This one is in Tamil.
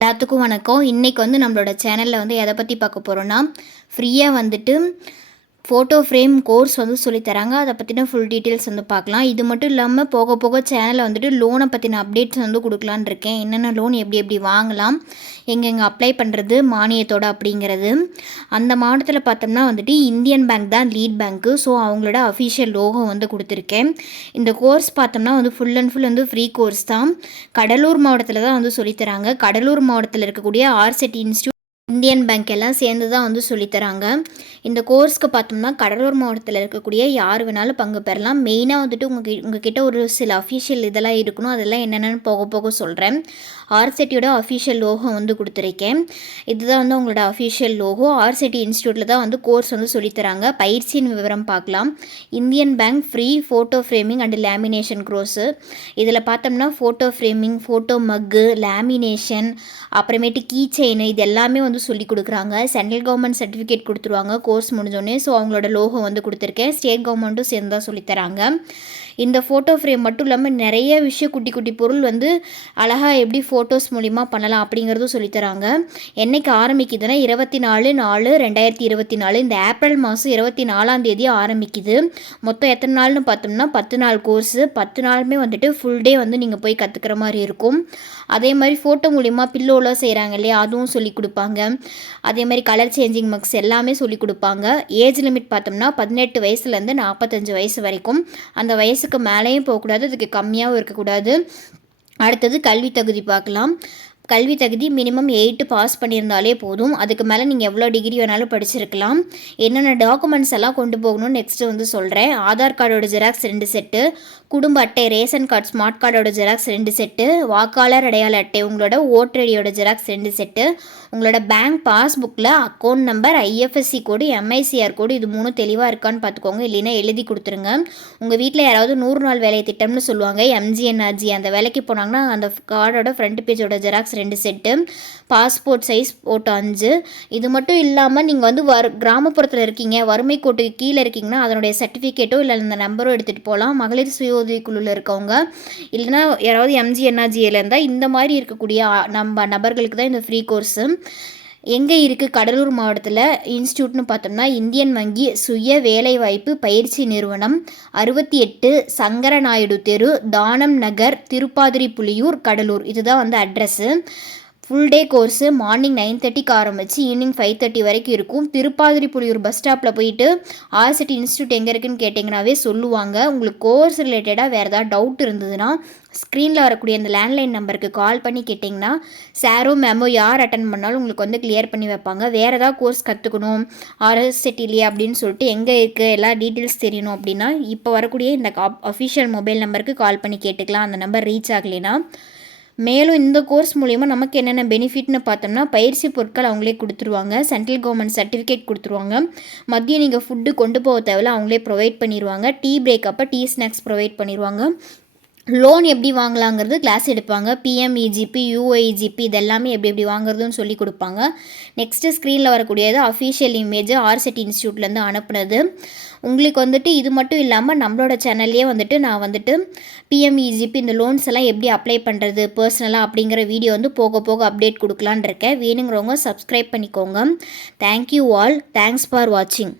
எல்லாத்துக்கும் வணக்கம். இன்றைக்கி வந்து நம்மளோட சேனலில் வந்து எதை பற்றி பார்க்க போகிறோன்னா ஃப்ரீயாக வந்துட்டு ஃபோட்டோ ஃப்ரேம் கோர்ஸ் வந்து சொல்லித்தராங்க. அதை பற்றின ஃபுல் டீட்டெயில்ஸ் வந்து பார்க்கலாம். இது மட்டும் இல்லாமல் போக போக சேனலில் வந்துட்டு லோனை பற்றின அப்டேட்ஸ் வந்து கொடுக்கலான் இருக்கேன். என்னென்ன லோன் எப்படி எப்படி வாங்கலாம் எங்கெங்கே அப்ளை பண்ணுறது மானியத்தோட அப்படிங்கிறது. அந்த மாவட்டத்தில் பார்த்தோம்னா வந்துட்டு இந்தியன் பேங்க் தான் லீட் பேங்க்கு ஸோ அவங்களோட அஃபிஷியல் லோகோ வந்து கொடுத்துருக்கேன். இந்த கோர்ஸ் பார்த்தோம்னா வந்து ஃபுல் அண்ட் ஃபுல் வந்து ஃப்ரீ கோர்ஸ் தான். கடலூர் மாவட்டத்தில் தான் வந்து சொல்லித்தராங்க. கடலூர் மாவட்டத்தில் இருக்கக்கூடிய ஆர்செட் இன்ஸ்டியூட் இந்தியன் பேங்க் எல்லாம் சேர்ந்து தான் வந்து சொல்லித்தராங்க இந்த கோர்ஸ்க்கு பார்த்தோம்னா கடலூர் மாவட்டத்தில் இருக்கக்கூடிய யார் வேணாலும் பங்கு பெறலாம். மெயினாக வந்துட்டு உங்கள் உங்ககிட்ட ஒரு சில அஃபிஷியல் இதெல்லாம் இருக்கணும். அதெல்லாம் என்னென்னு போக போக சொல்கிறேன் ஆர்சிட்டியோட அஃபிஷியல் லோகோ வந்து கொடுத்துருக்கேன். இதுதான் வந்து உங்களோட அஃபிஷியல் லோகோ ஆர்சிட்டி இன்ஸ்டியூட்டில் தான் வந்து கோர்ஸ் வந்து சொல்லித்தராங்க பயிற்சியின் விவரம் பார்க்கலாம். Indian bank free photo framing and lamination course இதில் பார்த்தோம்னா photo framing photo mug lamination அப்புறமேட்டு கீ செயின் இது எல்லாமே வந்து சொல்லி கொடுக்குறாங்க. சென்ட்ரல் கவர்மெண்ட் சர்டிஃபிகேட் கொடுத்துருவாங்க. கோர்ஸ் முடிஞ்சோடனே ஸோ அவங்களோட லோகோ வந்து கொடுத்துருக்கேன். ஸ்டேட் கவர்மெண்ட்டும் சேர்ந்து தான் சொல்லித்தராங்க இந்த ஃபோட்டோ ஃப்ரேம் மட்டும் இல்லாமல் நிறைய விஷயம் குட்டி குட்டி பொருள் வந்து அழகாக எப்படி ஃபோட்டோஸ் மூலிமா பண்ணலாம் அப்படிங்கிறதும் சொல்லித்தராங்க என்றைக்கு ஆரம்பிக்குதுன்னா இருபத்தி நாலு நாலு ரெண்டாயிரத்தி இருபத்தி நாலு இந்த ஏப்ரல் மாதம் இருபத்தி நாலாம் தேதி ஆரம்பிக்குது. மொத்தம் எத்தனை நாள்னு பார்த்தோம்னா பத்து நாள் கோர்ஸு பத்து நாளுமே வந்துட்டு ஃபுல் டே வந்து நீங்கள் போய் கற்றுக்கிற மாதிரி இருக்கும். அதே மாதிரி ஃபோட்டோ மூலிமா பில்லோலாம் செய்கிறாங்க இல்லையா? அதுவும் சொல்லி கொடுப்பாங்க. அதே மாதிரி கலர் சேஞ்சிங் மக்ஸ் எல்லாமே சொல்லி கொடுப்பாங்க. ஏஜ் லிமிட் பார்த்தோம்னா பதினெட்டு வயசுலேருந்து நாற்பத்தஞ்சு வயசு வரைக்கும். அந்த வயசுக்கு மேலேயும் போகக்கூடாது அதுக்கு கம்மியாகவும் இருக்கக்கூடாது. அடுத்தது கல்வி தகுதி பார்க்கலாம். கல்வி தகுதி மினிமம் எயிட்டு பாஸ் பண்ணியிருந்தாலே போதும். அதுக்கு மேலே நீங்கள் எவ்வளோ டிகிரி வேணாலும் படிச்சிருக்கலாம். என்னென்ன டாக்குமெண்ட்ஸ் எல்லாம் கொண்டு போகணும்னு நெக்ஸ்ட்டு வந்து சொல்கிறேன் ஆதார் கார்டோட ஜெராக்ஸ் ரெண்டு செட்டு குடும்ப அட்டை ரேஷன் கார்டு ஸ்மார்ட் கார்டோட ஜெராக்ஸ் ரெண்டு செட்டு வாக்காளர் அடையாள அட்டை உங்களோட ஓட்டர் ஐடியோட ஜெராக்ஸ் ரெண்டு செட்டு உங்களோட bank பாஸ்புக்கில் account number IFSC code MICR code இது மூணு தெளிவாக இருக்கான்னு பார்த்துக்கோங்க இல்லைன்னா எழுதி கொடுத்துருங்க. உங்கள் வீட்டில் யாராவது நூறு நாள் வேலை திட்டம்னு சொல்லுவாங்க. எம்ஜிஎன்ஆர்ஜி அந்த வேலைக்கு போனாங்கன்னா அந்த கார்டோட ஃப்ரண்ட் பேஜோட ஜெராக்ஸ் ரெண்டு செட்டு பாஸ்போர்ட் சைஸ் ஃபோட்டோ அஞ்சு. இது மட்டும் இல்லாமல் நீங்கள் வந்து வரு கிராமப்புறத்தில் இருக்கீங்க வறுமை கோட்டுக்கு கீழே இருக்கீங்கன்னா அதனுடைய சர்டிஃபிகேட்டோ இல்லை அந்த நம்பரோ எடுத்துகிட்டு போகலாம் மகளிர் சுய உதவிக்குழுவில் இருக்கவங்க. இல்லைனா யாராவது எம்ஜிஎன்ஆர்ஜியில் இருந்தால் இந்த மாதிரி இருக்கக்கூடிய நம்ம நபர்களுக்கு தான் இந்த ஃப்ரீ கோர்ஸு எங்கே இருக்குது கடலூர் மாவட்டத்தில் இன்ஸ்டியூட்னு பார்த்தோம்னா இந்தியன் வங்கி சுய வேலைவாய்ப்பு பயிற்சி நிறுவனம் அறுபத்தி எட்டு சங்கரநாயுடு தெரு தானம் நகர் திருப்பாதிரி புலியூர் கடலூர். இதுதான் வந்து address full day course morning nine தேர்ட்டிக்கு ஆரம்பிச்சு ஈவினிங் ஃபைவ் தேர்ட்டி வரைக்கும் இருக்கும். திருப்பாதிரி புலியூர் பஸ் ஸ்டாப்பில் போயிட்டு ஆர்சிட்டி இன்ஸ்டியூட் எங்கே இருக்குன்னு கேட்டிங்கனாவே சொல்லுவாங்க. உங்களுக்கு கோர்ஸ் ரிலேட்டடாக வேறு ஏதாவது டவுட் இருந்ததுன்னா ஸ்க்ரீனில் வரக்கூடிய அந்த லேண்ட்லைன் நம்பருக்கு கால் பண்ணி கேட்டிங்கன்னா சாரோ மேமோ யார் அட்டன் பண்ணாலும் உங்களுக்கு வந்து கிளியர் பண்ணி வைப்பாங்க. வேறு ஏதாவது கோர்ஸ் கற்றுக்கணும் ஆர்எஸ்சிட்டிலேயே அப்படின்னு சொல்லிட்டு எங்கே இருக்குது எல்லா டீட்டெயில்ஸ் தெரியணும் அப்படின்னா இப்போ வரக்கூடிய இந்த அஃபிஷியல் மொபைல் நம்பருக்கு கால் பண்ணி கேட்டுக்கலாம். அந்த நம்பர் ரீச் ஆகலைன்னா மேலும் இந்த கோர்ஸ் மூலிமா நமக்கு என்னென்ன பெனிஃபிட்னு பார்த்தோம்னா பயிற்சி பொருட்கள் அவங்களே கொடுத்துருவாங்க சென்ட்ரல் கவர்மெண்ட் சர்டிஃபிகேட் கொடுத்துருவாங்க. மதியம் நீங்கள் ஃபுட்டு கொண்டு போக தேவையில்ல அவங்களே ப்ரொவைட் பண்ணிடுவாங்க டீ பிரேக் அப்போ டீ ஸ்நாக்ஸ் ப்ரொவைட் பண்ணிடுவாங்க லோன் எப்படி வாங்கலாங்கிறது கிளாஸ் எடுப்பாங்க. பிஎம்இஜிபி யூஐஜிபி இதெல்லாமே எப்படி எப்படி வாங்குறதுன்னு சொல்லி கொடுப்பாங்க. நெக்ஸ்ட்டு ஸ்க்ரீனில் வரக்கூடியது அஃபீஷியல் இமேஜ் ஆர்செட் இன்ஸ்டியூட்லேருந்து அனுப்புனது. உங்களுக்கு வந்துட்டு இது மட்டும் இல்லாமல் நம்மளோட சேனல்லே வந்துட்டு நான் வந்துட்டு பிஎம்இஜிபி இந்த லோன்ஸ் எல்லாம் எப்படி அப்ளை பண்ணுறது பர்சனலாக அப்படிங்கிற வீடியோ வந்து போக போக அப்டேட் கொடுக்கலான் இருக்கேன். வேணுங்கிறவங்க சப்ஸ்கிரைப் பண்ணிக்கோங்க. தேங்க்யூ ஆல் தேங்க்ஸ் ஃபார் வாட்சிங்